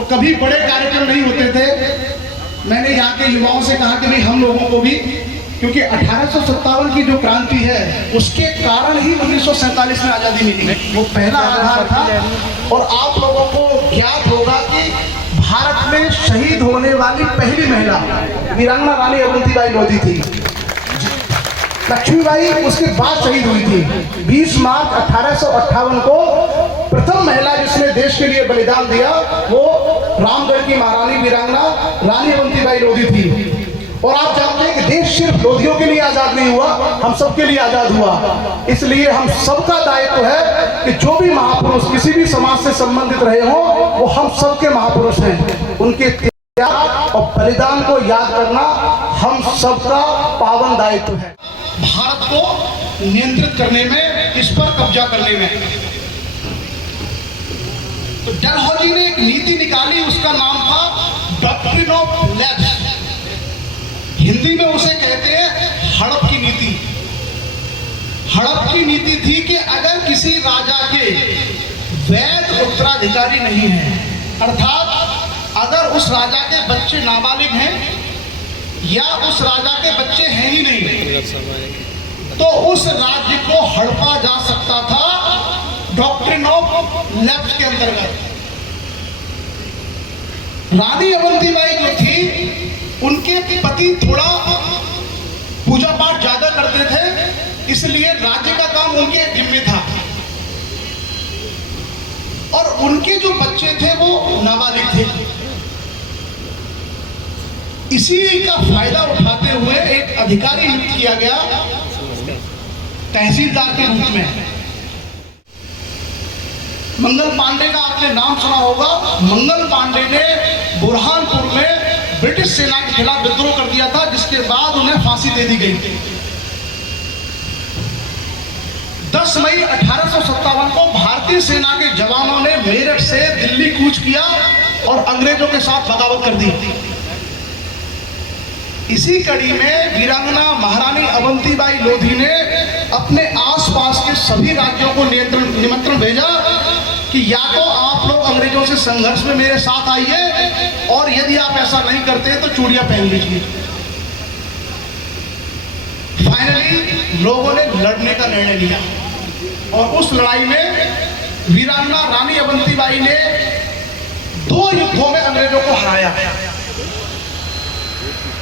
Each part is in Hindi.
तो कभी बड़े कार्यक्रम नहीं होते थे। मैंने यहाँ के युवाओं से कहा कि भाई हम लोगों को भी, क्योंकि 1857 की जो क्रांति है उसके कारण ही 1947 में आज़ादी मिली, वो पहला आधार था। और आप लोगों को ज्ञात होगा कि भारत में शहीद होने वाली पहली महिला वीरांगना रानी अवंतीबाई लोधी थी। लक्ष्मीबाई उसके बाद शहीद हुई थी। 20 मार्च 1858 को प्रथम महिला जिसने देश के लिए बलिदान दिया वो रामगढ़ की महारानी वीरांगना रानी अवंतीबाई लोधी थी। और आप जानते हैं कि देश सिर्फ लोधियों के लिए आजाद नहीं हुआ, हम सबके लिए आजाद हुआ। इसलिए हम सबका दायित्व है कि जो भी महापुरुष किसी भी समाज से संबंधित रहे हो वो हम सबके महापुरुष हैं। उनके त्याग और बलिदान को याद करना हम सबका पावन दायित्व है। भारत को नियंत्रित करने में, इस पर कब्जा करने में, तो डलहौजी ने एक नीति निकाली, उसका नाम था डॉक्ट्रिन ऑफ लैप्स। हिंदी में उसे कहते हैं हड़प की नीति। हड़प की नीति थी कि अगर किसी राजा के वैध उत्तराधिकारी नहीं है, अर्थात अगर उस राजा के बच्चे नाबालिग हैं या उस राजा के बच्चे हैं ही नहीं, तो उस राज्य को हड़पा जा सकता था डॉक्ट्रिन ऑफ लैप्स के अंतर्गत। रानी अवंतीबाई जो थी उनके पति थोड़ा पूजा पाठ ज्यादा करते थे, इसलिए राज्य का काम उनके जिम्मे था। और उनके जो बच्चे थे वो नाबालिग थे। इसी का फायदा उठाते हुए एक अधिकारी नियुक्त किया गया तहसीलदार के रूप में। मंगल पांडे का आपने नाम सुना होगा। मंगल पांडे ने बुरहानपुर में ब्रिटिश सेना के खिलाफ विद्रोह कर दिया था, जिसके बाद उन्हें फांसी दे दी गई थी। 10 मई 1857 को भारतीय सेना के जवानों ने मेरठ से दिल्ली कूच किया और अंग्रेजों के साथ बगावत कर दी। इसी कड़ी में वीरांगना महारानी अवंतीबाई लोधी ने अपने आसपास के सभी राज्यों को निमंत्रण भेजा कि या तो आप लोग अंग्रेजों से संघर्ष में मेरे साथ आइए, और यदि आप ऐसा नहीं करते तो चूड़ियां पहन लीजिए। फाइनली लोगों ने लड़ने का निर्णय लिया और उस लड़ाई में वीरांगना रानी अवंतीबाई ने 2 युद्धों में अंग्रेजों को हराया,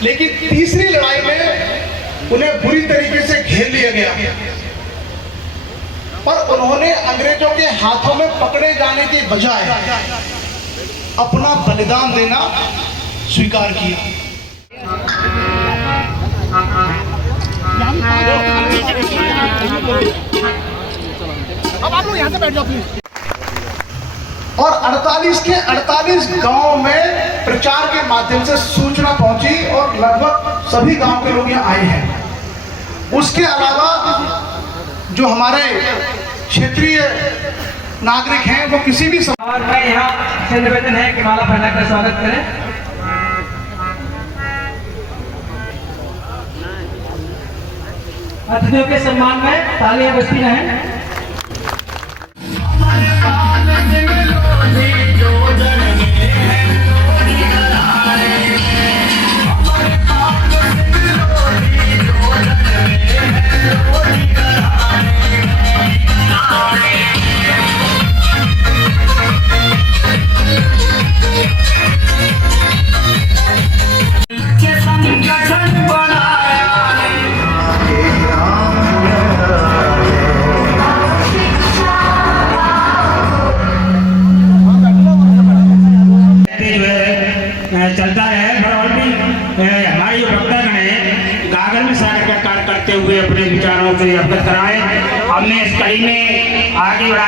लेकिन तीसरी लड़ाई में उन्हें बुरी तरीके से घेर लिया गया। पर उन्होंने अंग्रेजों के हाथों में पकड़े जाने के बजाय अपना बलिदान देना स्वीकार किया। अब आप लोग यहां से बैठ जाओ प्लीज। और 48 के 48 गांवों में प्रचार के माध्यम से सूचना पहुंची और लगभग सभी गांव के लोग यहाँ आए हैं। उसके अलावा जो हमारे क्षेत्रीय नागरिक हैं वो किसी भी और मैं यहाँ से निवेदन है कि माला पहनाकर स्वागत करें। अतिथियों के सम्मान में तालियां बजती रहें। चलता रहे और भी हमारे जो भक्तगण हैं गागल में सारे कार्य करते हुए अपने विचारों से अवगत कराएं। हमने इस कड़ी में आगे बढ़ा